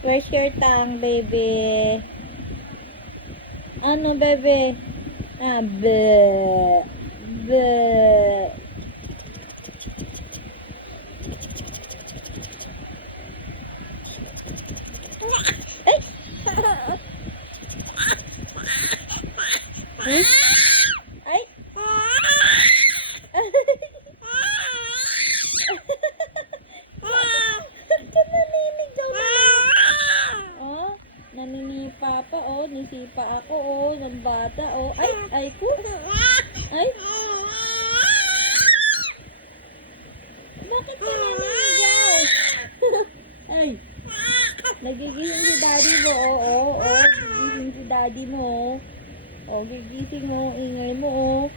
Where's your tongue, baby? Ano, baby? Ah, bleh. Bleh. Ay! Ay! Naninigaw na lang. Oh, naninipa pa, oh. Nisipa ako, oh. Ng bata, oh. Ay! Ay ko! Ay! Bakit ka naninigaw? Ay! Nagigising si daddy mo, oh, oh, oh. Gigising si daddy mo, oh. Oh, gigising mo, ingay mo, oh.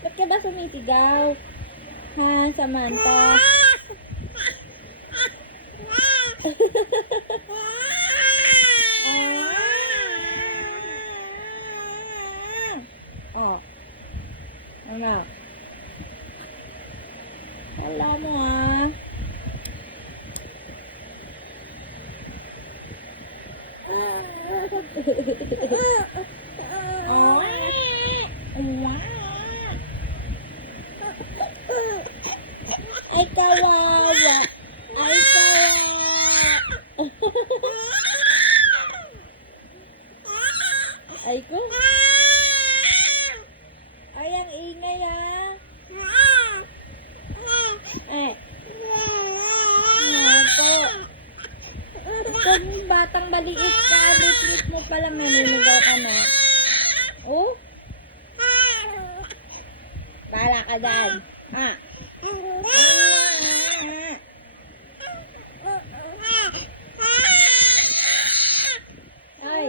Ba't ka ba sumisigaw? Ha, Samantha? Oh. Ano? Wala mo, ah. Oh. Ay, kawawa. Ay, kawawa. Ay, ko. Ay, ang ingay, ah. Eh. Opo. Pag batang maliit ka, lit-lit mo pala, maninigaw ka na. Oh? Bala ka dyan. Ha? Ay.